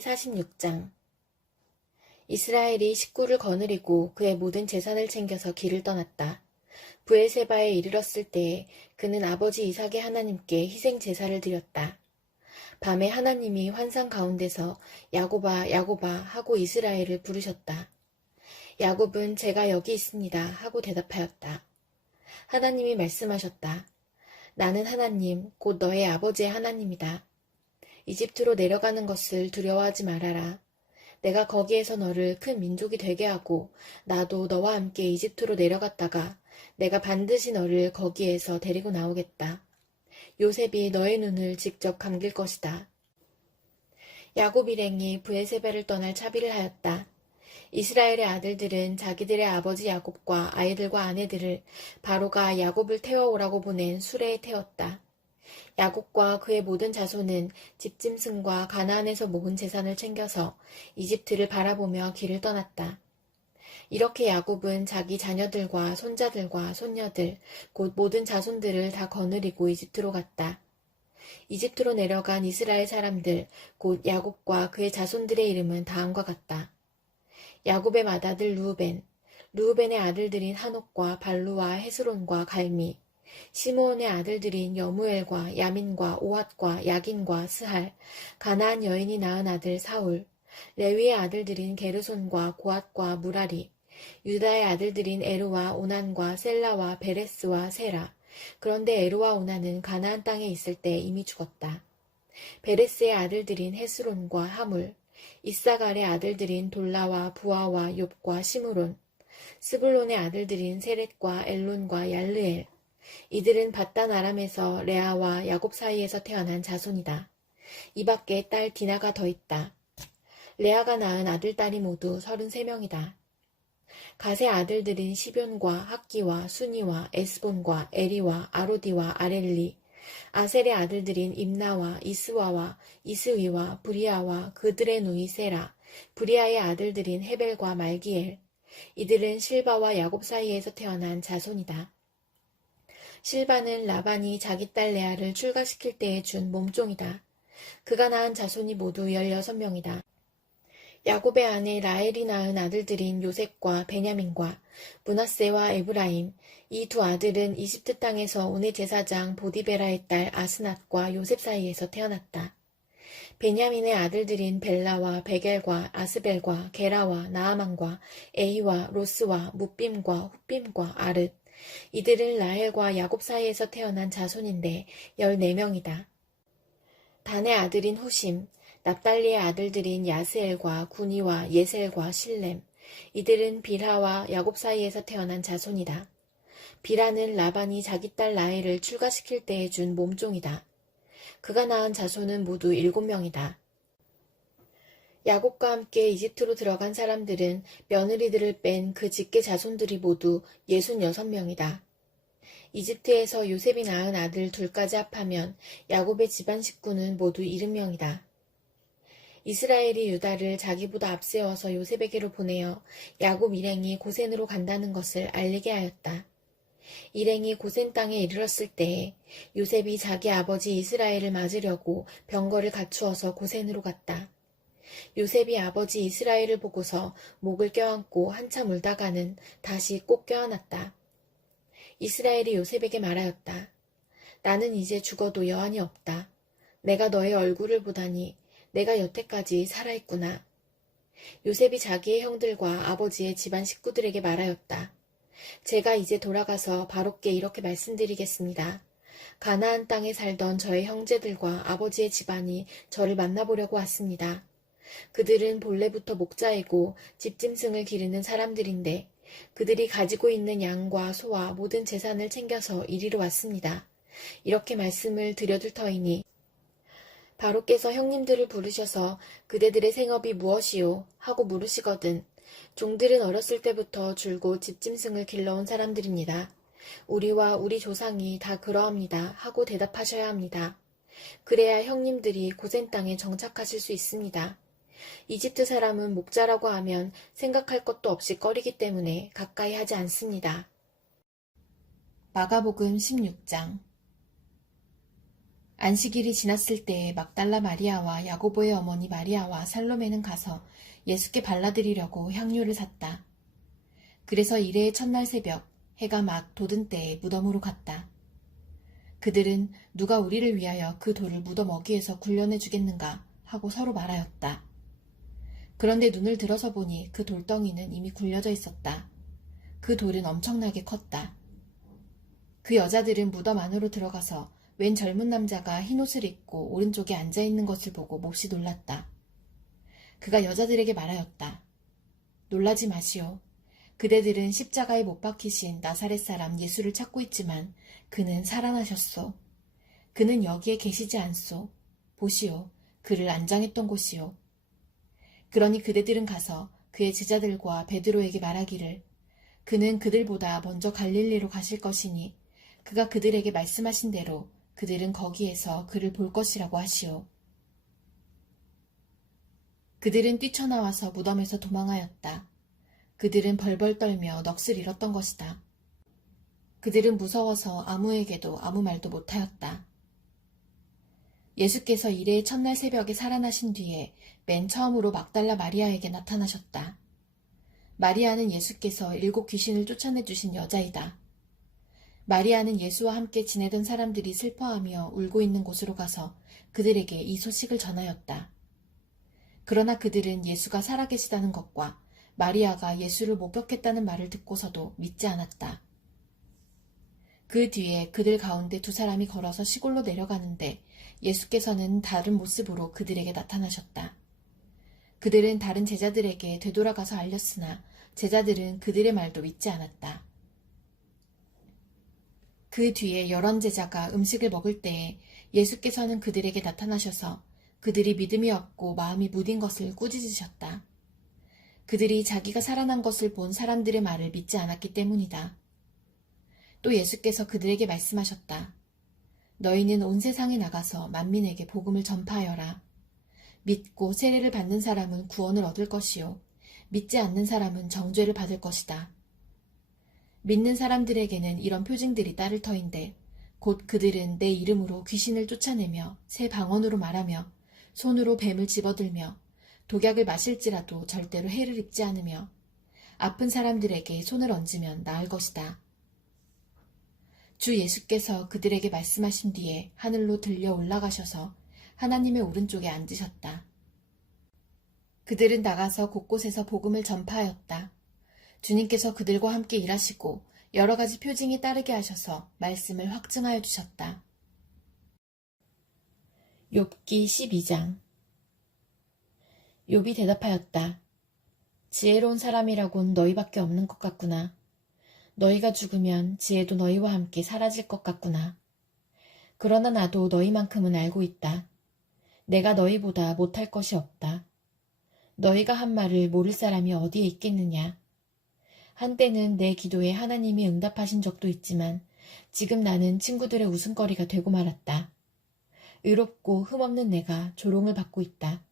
46장. 이스라엘이 식구를 거느리고 그의 모든 재산을 챙겨서 길을 떠났다. 브엘세바에 이르렀을 때에 그는 아버지 이삭의 하나님께 희생 제사를 드렸다. 밤에 하나님이 환상 가운데서 야곱아 야곱아 하고 이스라엘을 부르셨다. 야곱은 제가 여기 있습니다 하고 대답하였다. 하나님이 말씀하셨다. 나는 하나님 곧 너의 아버지의 하나님이다. 이집트로 내려가는 것을 두려워하지 말아라. 내가 거기에서 너를 큰 민족이 되게 하고 나도 너와 함께 이집트로 내려갔다가 내가 반드시 너를 거기에서 데리고 나오겠다. 요셉이 너의 눈을 직접 감길 것이다. 야곱 일행이 브엘세바를 떠날 차비를 하였다. 이스라엘의 아들들은 자기들의 아버지 야곱과 아이들과 아내들을 바로가 야곱을 태워오라고 보낸 수레에 태웠다. 야곱과 그의 모든 자손은 집짐승과 가나안에서 모은 재산을 챙겨서 이집트를 바라보며 길을 떠났다. 이렇게 야곱은 자기 자녀들과 손자들과 손녀들, 곧 모든 자손들을 다 거느리고 이집트로 갔다. 이집트로 내려간 이스라엘 사람들, 곧 야곱과 그의 자손들의 이름은 다음과 같다. 야곱의 맏아들 루우벤의 아들들인 한옥과 발루와 헤스론과 갈미, 시므온의 아들들인 여무엘과 야민과 오핫과 야긴과 스할, 가나안 여인이 낳은 아들 사울, 레위의 아들들인 게르손과 고핫과 무라리, 유다의 아들들인 에루와 오난과 셀라와 베레스와 세라. 그런데 에루와 오난은 가나안 땅에 있을 때 이미 죽었다. 베레스의 아들들인 헤스론과 하물, 이사갈의 아들들인 돌라와 부아와 욥과 시므론, 스불론의 아들들인 세렛과 엘론과 얄르엘. 이들은 밧단 아람에서 레아와 야곱 사이에서 태어난 자손이다. 이 밖에 딸 디나가 더 있다. 레아가 낳은 아들딸이 모두 33명이다. 갓의 아들들인 시뵐과 학기와 수니와 에스본과 에리와 아로디와 아렐리, 아셀의 아들들인 임나와 이스와와 이스위와 브리아와 그들의 누이 세라, 브리아의 아들들인 헤벨과 말기엘. 이들은 실바와 야곱 사이에서 태어난 자손이다. 실바는 라반이 자기 딸 레아를 출가시킬 때에 준 몸종이다. 그가 낳은 자손이 모두 16명이다. 야곱의 아내 라헬이 낳은 아들들인 요셉과 베냐민과 므낫세와 에브라임, 이 두 아들은 이집트 땅에서 온의 제사장 보디베라의 딸 아스낫과 요셉 사이에서 태어났다. 베냐민의 아들들인 벨라와 베겔과 아스벨과 게라와 나아만과 에이와 로스와 뭇빔과 훗빔과 아릇. 이들은 라헬과 야곱 사이에서 태어난 자손인데 14명이다. 단의 아들인 후심, 납달리의 아들들인 야스엘과 구니와 예셀과 실렘. 이들은 빌하와 야곱 사이에서 태어난 자손이다. 빌하는 라반이 자기 딸 라헬을 출가시킬 때에 준 몸종이다. 그가 낳은 자손은 모두 7명이다. 야곱과 함께 이집트로 들어간 사람들은 며느리들을 뺀 그 직계 자손들이 모두 66명이다. 이집트에서 요셉이 낳은 아들 둘까지 합하면 야곱의 집안 식구는 모두 70명이다. 이스라엘이 유다를 자기보다 앞세워서 요셉에게로 보내어 야곱 일행이 고센으로 간다는 것을 알리게 하였다. 일행이 고센 땅에 이르렀을 때에 요셉이 자기 아버지 이스라엘을 맞으려고 병거를 갖추어서 고센으로 갔다. 요셉이 아버지 이스라엘을 보고서 목을 껴안고 한참 울다가는 다시 꼭 껴안았다. 이스라엘이 요셉에게 말하였다. 나는 이제 죽어도 여한이 없다. 내가 너의 얼굴을 보다니 내가 여태까지 살아있구나. 요셉이 자기의 형들과 아버지의 집안 식구들에게 말하였다. 제가 이제 돌아가서 바로께 이렇게 말씀드리겠습니다. 가나안 땅에 살던 저의 형제들과 아버지의 집안이 저를 만나보려고 왔습니다. 그들은 본래부터 목자이고 집짐승을 기르는 사람들인데 그들이 가지고 있는 양과 소와 모든 재산을 챙겨서 이리로 왔습니다. 이렇게 말씀을 드려둘 터이니 바로께서 형님들을 부르셔서 그대들의 생업이 무엇이요? 하고 물으시거든 종들은 어렸을 때부터 줄곧 집짐승을 길러온 사람들입니다. 우리와 우리 조상이 다 그러합니다. 하고 대답하셔야 합니다. 그래야 형님들이 고센 땅에 정착하실 수 있습니다. 이집트 사람은 목자라고 하면 생각할 것도 없이 꺼리기 때문에 가까이 하지 않습니다. 마가복음 16장. 안식일이 지났을 때 막달라 마리아와 야고보의 어머니 마리아와 살로메는 가서 예수께 발라드리려고 향료를 샀다. 그래서 일해의 첫날 새벽 해가 막 돋은 때에 무덤으로 갔다. 그들은 누가 우리를 위하여 그 돌을 무덤 어귀에서 굴려내 주겠는가 하고 서로 말하였다. 그런데 눈을 들어서 보니 그 돌덩이는 이미 굴려져 있었다. 그 돌은 엄청나게 컸다. 그 여자들은 무덤 안으로 들어가서 웬 젊은 남자가 흰옷을 입고 오른쪽에 앉아있는 것을 보고 몹시 놀랐다. 그가 여자들에게 말하였다. 놀라지 마시오. 그대들은 십자가에 못 박히신 나사렛 사람 예수를 찾고 있지만 그는 살아나셨소. 그는 여기에 계시지 않소. 보시오. 그를 안장했던 곳이오. 그러니 그대들은 가서 그의 제자들과 베드로에게 말하기를 그는 그들보다 먼저 갈릴리로 가실 것이니 그가 그들에게 말씀하신 대로 그들은 거기에서 그를 볼 것이라고 하시오. 그들은 뛰쳐나와서 무덤에서 도망하였다. 그들은 벌벌 떨며 넋을 잃었던 것이다. 그들은 무서워서 아무에게도 아무 말도 못하였다. 예수께서 일해의 첫날 새벽에 살아나신 뒤에 맨 처음으로 막달라 마리아에게 나타나셨다. 마리아는 예수께서 7 귀신을 쫓아내 주신 여자이다. 마리아는 예수와 함께 지내던 사람들이 슬퍼하며 울고 있는 곳으로 가서 그들에게 이 소식을 전하였다. 그러나 그들은 예수가 살아계시다는 것과 마리아가 예수를 목격했다는 말을 듣고서도 믿지 않았다. 그 뒤에 그들 가운데 2 사람이 걸어서 시골로 내려가는데 예수께서는 다른 모습으로 그들에게 나타나셨다. 그들은 다른 제자들에게 되돌아가서 알렸으나 제자들은 그들의 말도 믿지 않았다. 그 뒤에 11 제자가 음식을 먹을 때에 예수께서는 그들에게 나타나셔서 그들이 믿음이 없고 마음이 무딘 것을 꾸짖으셨다. 그들이 자기가 살아난 것을 본 사람들의 말을 믿지 않았기 때문이다. 또 예수께서 그들에게 말씀하셨다. 너희는 온 세상에 나가서 만민에게 복음을 전파하여라. 믿고 세례를 받는 사람은 구원을 얻을 것이요. 믿지 않는 사람은 정죄를 받을 것이다. 믿는 사람들에게는 이런 표징들이 따를 터인데 곧 그들은 내 이름으로 귀신을 쫓아내며 새 방언으로 말하며 손으로 뱀을 집어들며 독약을 마실지라도 절대로 해를 입지 않으며 아픈 사람들에게 손을 얹으면 나을 것이다. 주 예수께서 그들에게 말씀하신 뒤에 하늘로 들려 올라가셔서 하나님의 오른쪽에 앉으셨다. 그들은 나가서 곳곳에서 복음을 전파하였다. 주님께서 그들과 함께 일하시고 여러 가지 표징이 따르게 하셔서 말씀을 확증하여 주셨다. 욥기 12장. 욥이 대답하였다. 지혜로운 사람이라곤 너희밖에 없는 것 같구나. 너희가 죽으면 지혜도 너희와 함께 사라질 것 같구나. 그러나 나도 너희만큼은 알고 있다. 내가 너희보다 못할 것이 없다. 너희가 한 말을 모를 사람이 어디에 있겠느냐. 한때는 내 기도에 하나님이 응답하신 적도 있지만 지금 나는 친구들의 웃음거리가 되고 말았다. 의롭고 흠없는 내가 조롱을 받고 있다.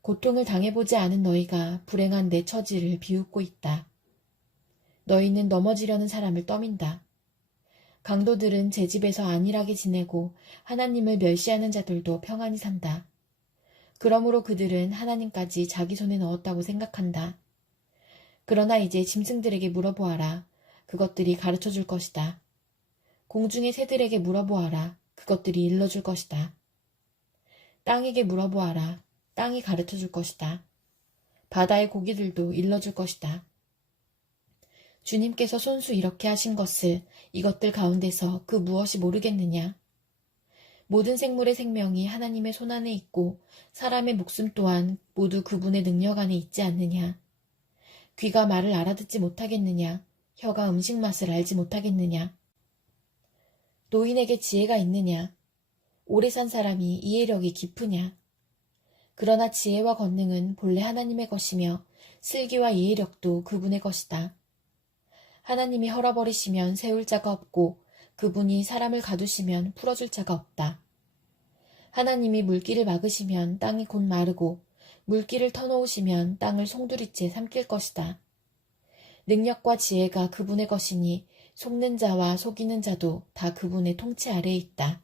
고통을 당해보지 않은 너희가 불행한 내 처지를 비웃고 있다. 너희는 넘어지려는 사람을 떠민다. 강도들은 제 집에서 안일하게 지내고 하나님을 멸시하는 자들도 평안히 산다. 그러므로 그들은 하나님까지 자기 손에 넣었다고 생각한다. 그러나 이제 짐승들에게 물어보아라. 그것들이 가르쳐 줄 것이다. 공중의 새들에게 물어보아라. 그것들이 일러줄 것이다. 땅에게 물어보아라. 땅이 가르쳐 줄 것이다. 바다의 고기들도 일러줄 것이다. 주님께서 손수 이렇게 하신 것을 이것들 가운데서 그 무엇이 모르겠느냐. 모든 생물의 생명이 하나님의 손안에 있고 사람의 목숨 또한 모두 그분의 능력 안에 있지 않느냐. 귀가 말을 알아듣지 못하겠느냐. 혀가 음식 맛을 알지 못하겠느냐. 노인에게 지혜가 있느냐. 오래 산 사람이 이해력이 깊으냐. 그러나 지혜와 권능은 본래 하나님의 것이며 슬기와 이해력도 그분의 것이다. 하나님이 헐어버리시면 세울 자가 없고 그분이 사람을 가두시면 풀어줄 자가 없다. 하나님이 물길을 막으시면 땅이 곧 마르고 물길을 터놓으시면 땅을 송두리째 삼킬 것이다. 능력과 지혜가 그분의 것이니 속는 자와 속이는 자도 다 그분의 통치 아래에 있다.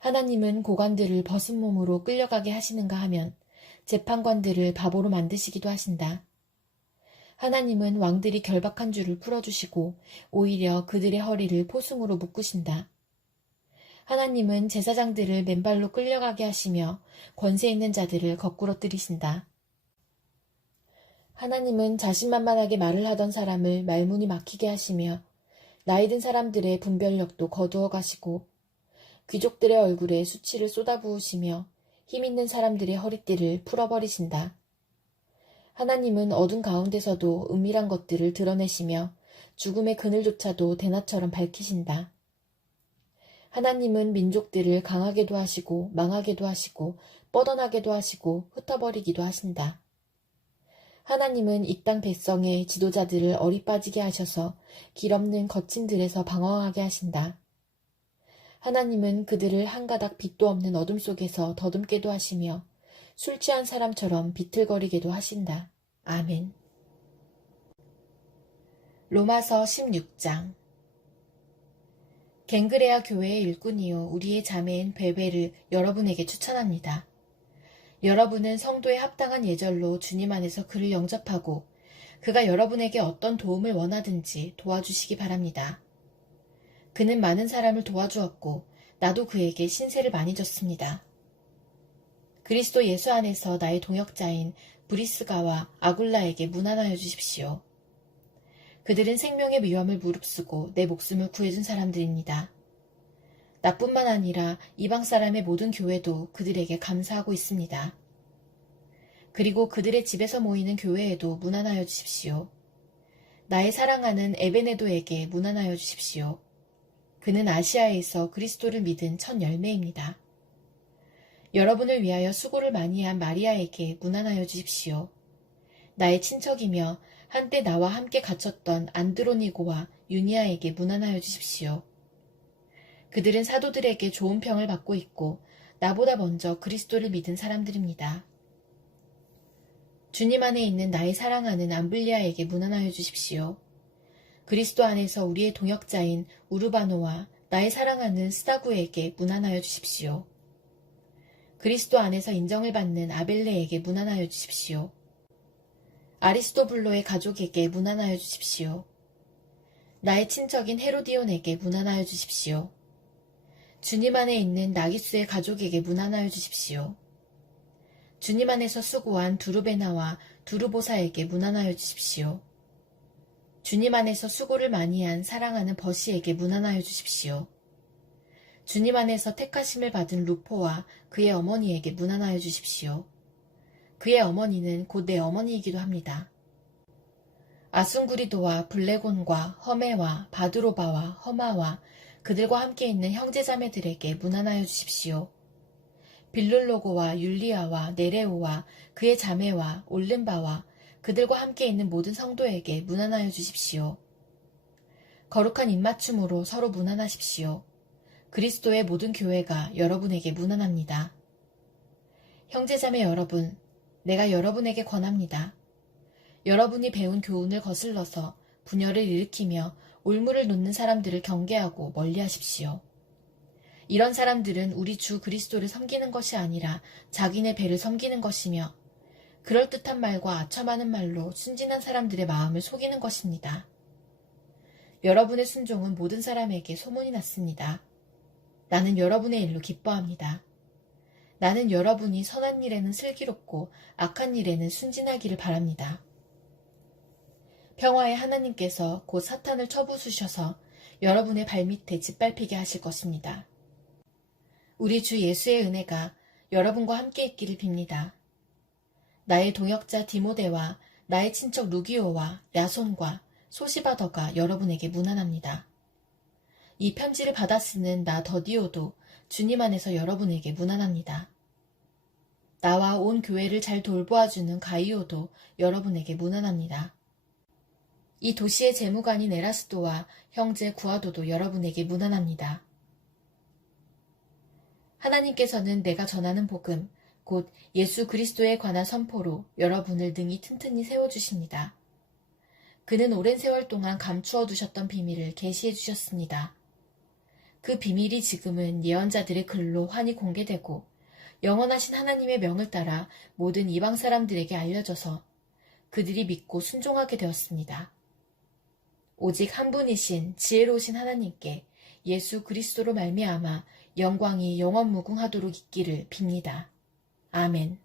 하나님은 고관들을 벗은 몸으로 끌려가게 하시는가 하면 재판관들을 바보로 만드시기도 하신다. 하나님은 왕들이 결박한 줄을 풀어주시고 오히려 그들의 허리를 포승으로 묶으신다. 하나님은 제사장들을 맨발로 끌려가게 하시며 권세 있는 자들을 거꾸로 뜨리신다. 하나님은 자신만만하게 말을 하던 사람을 말문이 막히게 하시며 나이든 사람들의 분별력도 거두어 가시고 귀족들의 얼굴에 수치를 쏟아부으시며 힘있는 사람들의 허리띠를 풀어버리신다. 하나님은 어둠 가운데서도 은밀한 것들을 드러내시며 죽음의 그늘조차도 대낮처럼 밝히신다. 하나님은 민족들을 강하게도 하시고 망하게도 하시고 뻗어나게도 하시고 흩어버리기도 하신다. 하나님은 이 땅 백성의 지도자들을 어리빠지게 하셔서 길 없는 거친 들에서 방황하게 하신다. 하나님은 그들을 한 가닥 빛도 없는 어둠 속에서 더듬게도 하시며 술 취한 사람처럼 비틀거리게도 하신다. 아멘. 로마서 16장. 갱그레아 교회의 일꾼이요 우리의 자매인 베베를 여러분에게 추천합니다. 여러분은 성도에 합당한 예절로 주님 안에서 그를 영접하고 그가 여러분에게 어떤 도움을 원하든지 도와주시기 바랍니다. 그는 많은 사람을 도와주었고 나도 그에게 신세를 많이 졌습니다. 그리스도 예수 안에서 나의 동역자인 브리스가와 아굴라에게 문안하여 주십시오. 그들은 생명의 위험을 무릅쓰고 내 목숨을 구해준 사람들입니다. 나뿐만 아니라 이방 사람의 모든 교회도 그들에게 감사하고 있습니다. 그리고 그들의 집에서 모이는 교회에도 문안하여 주십시오. 나의 사랑하는 에베네도에게 문안하여 주십시오. 그는 아시아에서 그리스도를 믿은 첫 열매입니다. 여러분을 위하여 수고를 많이 한 마리아에게 문안하여 주십시오. 나의 친척이며 한때 나와 함께 갇혔던 안드로니고와 유니아에게 문안하여 주십시오. 그들은 사도들에게 좋은 평을 받고 있고 나보다 먼저 그리스도를 믿은 사람들입니다. 주님 안에 있는 나의 사랑하는 암블리아에게 문안하여 주십시오. 그리스도 안에서 우리의 동역자인 우르바노와 나의 사랑하는 스다구에게 문안하여 주십시오. 그리스도 안에서 인정을 받는 아벨레에게 문안하여 주십시오. 아리스토블로의 가족에게 문안하여 주십시오. 나의 친척인 헤로디온에게 문안하여 주십시오. 주님 안에 있는 나기수의 가족에게 문안하여 주십시오. 주님 안에서 수고한 두루베나와 두루보사에게 문안하여 주십시오. 주님 안에서 수고를 많이 한 사랑하는 버시에게 문안하여 주십시오. 주님 안에서 택하심을 받은 루포와 그의 어머니에게 문안하여 주십시오. 그의 어머니는 곧 내 어머니이기도 합니다. 아순구리도와 블레곤과 허메와 바드로바와 허마와 그들과 함께 있는 형제자매들에게 문안하여 주십시오. 빌룰로고와 율리아와 네레오와 그의 자매와 올른바와 그들과 함께 있는 모든 성도에게 문안하여 주십시오. 거룩한 입맞춤으로 서로 문안하십시오. 그리스도의 모든 교회가 여러분에게 문안합니다. 형제자매 여러분, 내가 여러분에게 권합니다. 여러분이 배운 교훈을 거슬러서 분열을 일으키며 올무를 놓는 사람들을 경계하고 멀리하십시오. 이런 사람들은 우리 주 그리스도를 섬기는 것이 아니라 자기네 배를 섬기는 것이며 그럴듯한 말과 아첨하는 말로 순진한 사람들의 마음을 속이는 것입니다. 여러분의 순종은 모든 사람에게 소문이 났습니다. 나는 여러분의 일로 기뻐합니다. 나는 여러분이 선한 일에는 슬기롭고 악한 일에는 순진하기를 바랍니다. 평화의 하나님께서 곧 사탄을 쳐부수셔서 여러분의 발밑에 짓밟히게 하실 것입니다. 우리 주 예수의 은혜가 여러분과 함께 있기를 빕니다. 나의 동역자 디모데와 나의 친척 루기오와 야손과 소시바더가 여러분에게 문안합니다. 이 편지를 받아 쓰는 나 더디오도 주님 안에서 여러분에게 문안합니다. 나와 온 교회를 잘 돌보아주는 가이오도 여러분에게 문안합니다. 이 도시의 재무관인 에라스도와 형제 구아도도 여러분에게 문안합니다. 하나님께서는 내가 전하는 복음, 곧 예수 그리스도에 관한 선포로 여러분을 능히 튼튼히 세워주십니다. 그는 오랜 세월 동안 감추어 두셨던 비밀을 계시해 주셨습니다. 그 비밀이 지금은 예언자들의 글로 환히 공개되고 영원하신 하나님의 명을 따라 모든 이방 사람들에게 알려져서 그들이 믿고 순종하게 되었습니다. 오직 한 분이신 지혜로우신 하나님께 예수 그리스도로 말미암아 영광이 영원무궁하도록 있기를 빕니다. 아멘.